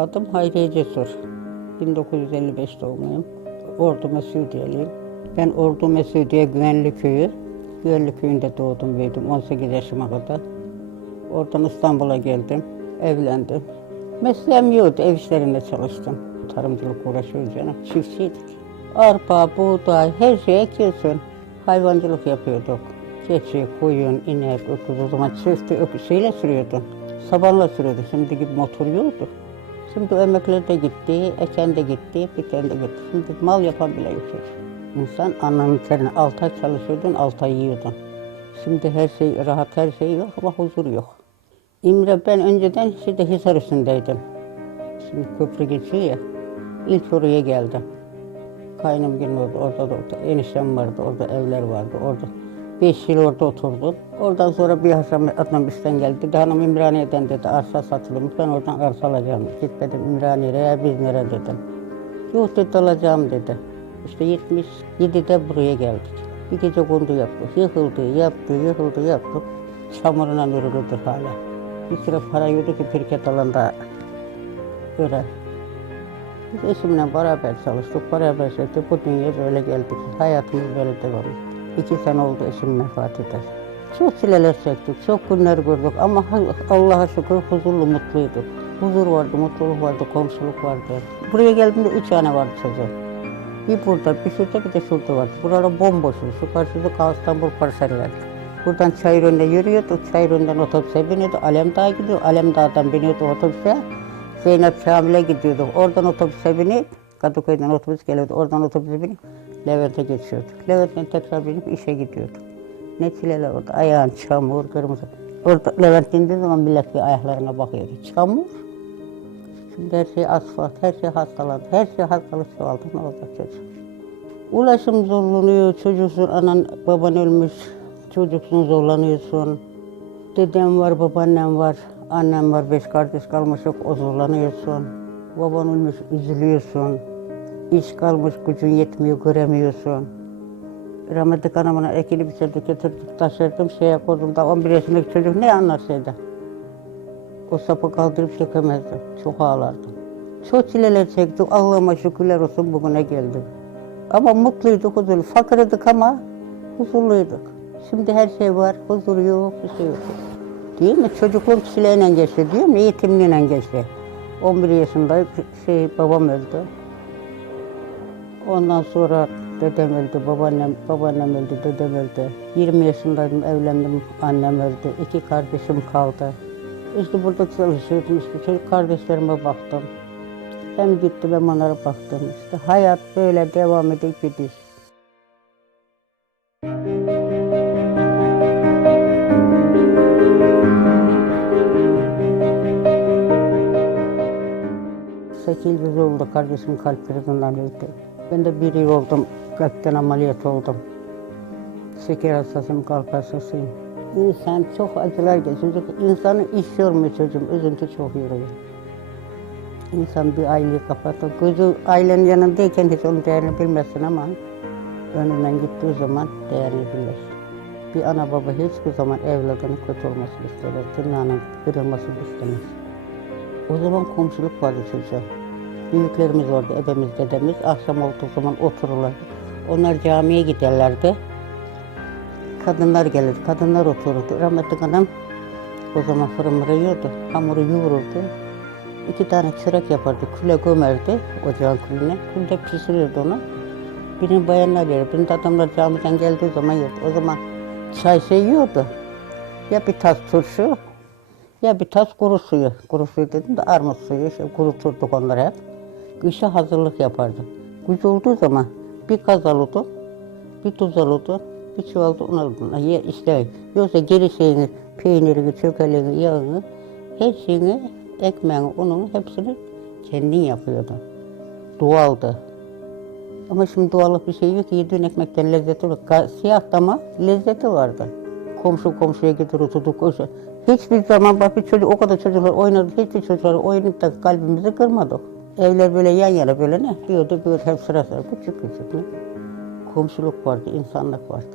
Adım Hayriye Cesur. 1955 doğumluyum. Ordu Mesudiye'liyim. Ben Ordu Mesudiye Güvenli Köyü. Güvenli Köyü'nde doğdum büyüdüm 18 yaşıma kadar. Oradan İstanbul'a geldim. Evlendim. Mesleğim yoktu. Ev işlerinde çalıştım. Tarımcılık uğraşıyoruz canım. Çiftçiydik. Arpa, buğday, her şey ekiyorsun. Hayvancılık yapıyorduk. Keçi, koyun, inek, öküz o zaman çiftli öküzüyle sürüyordun. Sabanla sürüyorduk. Şimdi gibi motor yoktu. Şimdi emekler de gitti, eken de gitti, biken de gitti. Şimdi mal yapan bile yok. İnsan ananın terine 6 ay çalışıyordun, 6 ay yiyordun. Şimdi her şey rahat, her şey yok ama huzur yok. İmre ben önceden işte Hisar üstündeydim. Şimdi köprü geçiyor ya. İlk oraya geldim. Kaynım gelin orada, orada da orada. Eniştem vardı, orada evler vardı, orada. Beş yıl orada oturdum. Oradan sonra bir akşam adam işten geldi. Hanım İmraniye'den dedi, arsa satılmış. Ben oradan arsa alacağım. Gitmedim İmraniye'ye, ya biz nereye dedim. Yok dedi, alacağım dedi. İşte 77'de buraya geldik. Bir gece kondu yaptık. Yıkıldı, yaptı, yıkıldı, yaptık. Çamuruna örülüdür hala. Bir süre para yürüdü ki pirket alanda göre. Biz eşimle beraber çalıştık, beraber çalıştık. Bu dünyaya böyle geldik. Hayatımız böyle devam etti. İki sene oldu eşim vefat eder. Çok çileler çektik, çok günler gördük ama Allah'a şükür huzurlu, mutluyduk. Huzur vardı, mutluluk vardı, komşuluk vardı. Buraya geldiğimde üç tane vardı çocuğum. Bir burada, bir şurada, bir de şurada vardı. Buralar bomboştu. Şu karşıda İstanbul parsellerdi. Buradan Çayırön'de yürüyordu. Çayırön'den otobüse biniyordu. Alemdağ'a gidiyor. Alemdağ'dan biniyordu otobüse. Zeynep Şamil'e gidiyordu. Oradan otobüse binip, Kadıköy'den otobüs geliyordu. Oradan otobüse binip Levent'e geçiyordu. Levent'ten tekrar binip işe gidiyordu. Ne çileler orada. Ayağın çamur, kırmızı. Orada Levent indiği zaman millet bir ayaklarına bakıyordu. Çamur. Şimdi her şey asfalt, her şey hastalandı. Her şey hastalık çoğaldı. Ne olacak çocuk? Ulaşım zorlanıyor, çocuksun, anan baban ölmüş, çocuksun zorlanıyorsun. Dedem var, babaannem var, annem var, beş kardeş kalmış yok, o zorlanıyorsun. Baban ölmüş, üzülüyorsun. İş kalmış, gücün yetmiyor, göremiyorsun. Rahmetli anamına ekini biçirdik, getirdik, taşırdım, şeye koydum da 11 yaşındaki çocuk ne anlar şeyden? O sapı kaldırıp çekemezdim, çok ağlardım. Çok çileler çektik, Allah'ıma şükürler olsun bugüne geldik. Ama mutluyduk, huzurlu. Fakirdik ama huzurluyduk. Şimdi her şey var, huzur yok, bir şey yok. Değil mi? Çocukluğum çileyle geçti, değil mi? Yetimliğiyle geçti. 11 yaşında şey, babam öldü. Ondan sonra dedem öldü, babaannem, babaannem öldü, dedem öldü. 20 yaşındaydım, evlendim, annem öldü. İki kardeşim kaldı. İşte burada çalışıyordum, işte çocuk kardeşlerime baktım. Hem gittim hem onlara baktım. İşte hayat böyle devam edip gidiyor. Sekiz yıl oldu kardeşim kalp krizinden öldü. Ben de bir oldum, kalpten ameliyat oldum. Şeker hastasıyım, kalp hastasıyım. İnsan çok acılar geçirecek. İnsanı iş yormuyor çocuğum, üzüntü çok yoruyor. İnsan bir aileyi kapatır. Gözü ailenin yanındayken hiç onun değerini bilmezsin ama önünden gittiği zaman değerini bilir. Bir ana baba hiçbir zaman evladının kötü olmasını istemez. Tırnağının kırılmasını istemez. O zaman komşuluk vardı çocuğa. Büyüklerimiz vardı, ebemiz, dedemiz. Akşam olduğu zaman otururlar. Onlar camiye giderlerdi. Kadınlar gelirdi, kadınlar otururdu. Rahmetli anam o zaman fırın yiyordu, hamuru yoğururdu. İki tane çörek yapardı, küle gömerdi ocağın külüne. Külde pişirirdi onu. Birini bayanlar yer, birini de adamlar camiden geldiği zaman yerdi. O zaman çay şey yiyordu. Ya bir tas turşu, ya bir tas kuru suyu. Kuru suyu dedim de armut suyu, işte kuruturduk onları hep. Kışa hazırlık yapardı. Kış olduğu zaman bir kaz alırdı, bir tuz alırdı, bir çuval da un alırdı. Ya işte yoksa geri peynirini, çökeleğini, yağını, her şeyini, ekmeğini, ununu hepsini kendin yapıyordu. Doğaldı. Ama şimdi doğallık bir şey yok ki yediğin ekmekten lezzeti yok. Siyah ama lezzeti vardı. Komşu komşuya götürürdük. O şey. Hiçbir zaman bak bir çocuk o kadar çocuklar oynadı. Hiçbir çocuklar oynayıp da kalbimizi kırmadık. Evler böyle yan yana böyle ne? Diyordu böyle hep sıra sıra küçük küçük ne? Komşuluk vardı, insanlık vardı.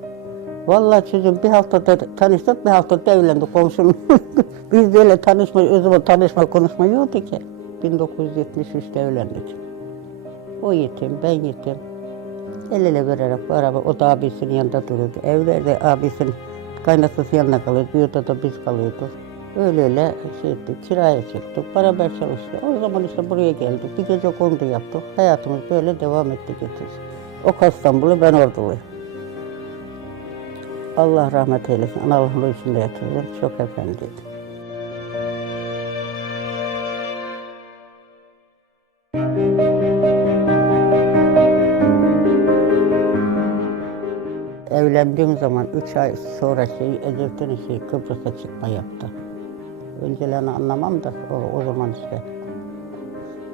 Vallahi çocuğum bir haftada tanıştık, bir haftada evlendik komşum. Biz de öyle tanışma, o zaman tanışma, konuşma yoktu ki. 1973'te evlendik. O yetim, ben yetim. El ele vererek beraber o da abisinin yanında duruyordu. Evlerde abisinin kaynatası yanına kalıyordu. Yurtta da biz kalıyorduk. Öyle öyle şey ettik, kiraya çıktık, beraber çalıştık. O zaman işte buraya geldik. Bir gece kondu yaptık. Hayatımız böyle devam etti getirdi. O İstanbul'u ben orduluyum. Allah rahmet eylesin. Analıklı içinde yatırdı. Çok efendiydi. Evlendiğim zaman üç ay sonra şey, Ecevit'in şey, Kıbrıs'a çıkma yaptı. Öncelerini anlamam da o, o zaman işte.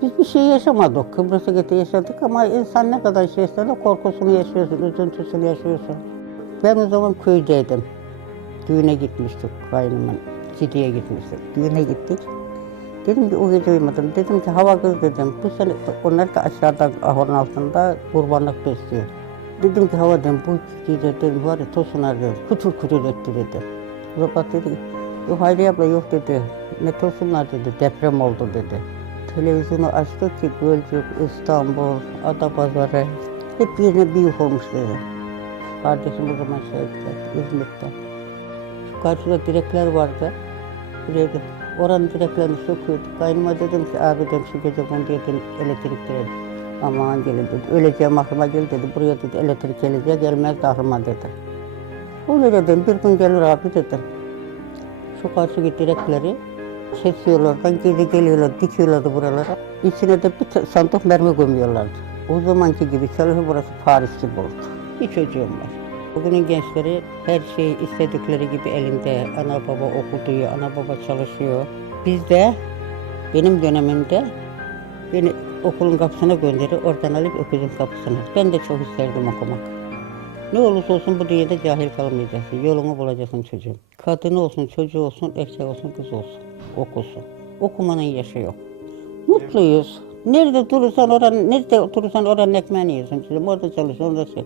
Biz bir şey yaşamadık. Kıbrıs'a gitti yaşadık ama insan ne kadar şey da korkusunu yaşıyorsun, üzüntüsünü yaşıyorsun. Ben o zaman köydeydim. Düğüne gitmiştik kaynımın. Cidi'ye gitmiştik. Düğüne gittik. Dedim ki o gece uyumadım. Dedim ki hava kız dedim. Bu sene onlar da aşağıda ahırın altında kurbanlık besliyor. Dedim ki hava dedim bu gece dedim var ya tosunar dedim. Kutur kutur etti dedi. Zobat dedi ki, yok Hayri abla yok dedi. Ne tosunlar dedi deprem oldu dedi. Televizyonu açtık ki Gölcük, İstanbul, Adapazarı hep yerine bir yük olmuş dedi. Kardeşim o zaman şeyde İzmit'te. Şu karşıda direkler vardı. Buraya. Oranın direklerini söküyorduk. Kaynıma dedim ki abi dedim şu gece kondu dedim elektrik direği. Aman gelin dedi. Öleceğim aklıma gel dedi. Buraya dedi elektrik gelecek gelmez de aklıma dedi. Öyle dedim bir gün gelir abi dedim. Şu karşıki direkleri kesiyorlardan geri geliyorlar, dikiyorlardı buralara. İçine de bir sandık mermi gömüyorlardı. O zamanki gibi çalışıyor burası Paris gibi oldu. Bir çocuğum var. Bugünün gençleri her şeyi istedikleri gibi elinde. Ana baba okutuyor, ana baba çalışıyor. Bizde benim dönemimde beni okulun kapısına gönderir, oradan alıp öküzün kapısına. Ben de çok isterdim okumak. Ne olursa olsun bu dünyada cahil kalmayacaksın. Yolunu bulacaksın çocuğum. Kadını olsun, çocuğu olsun, erkek olsun, kız olsun. Okusun. Okumanın yaşı yok. Mutluyuz. Nerede durursan oranın, nerede oturursan oranın ekmeğini yiyorsun. Şimdi orada çalışıyorsun, orada şey.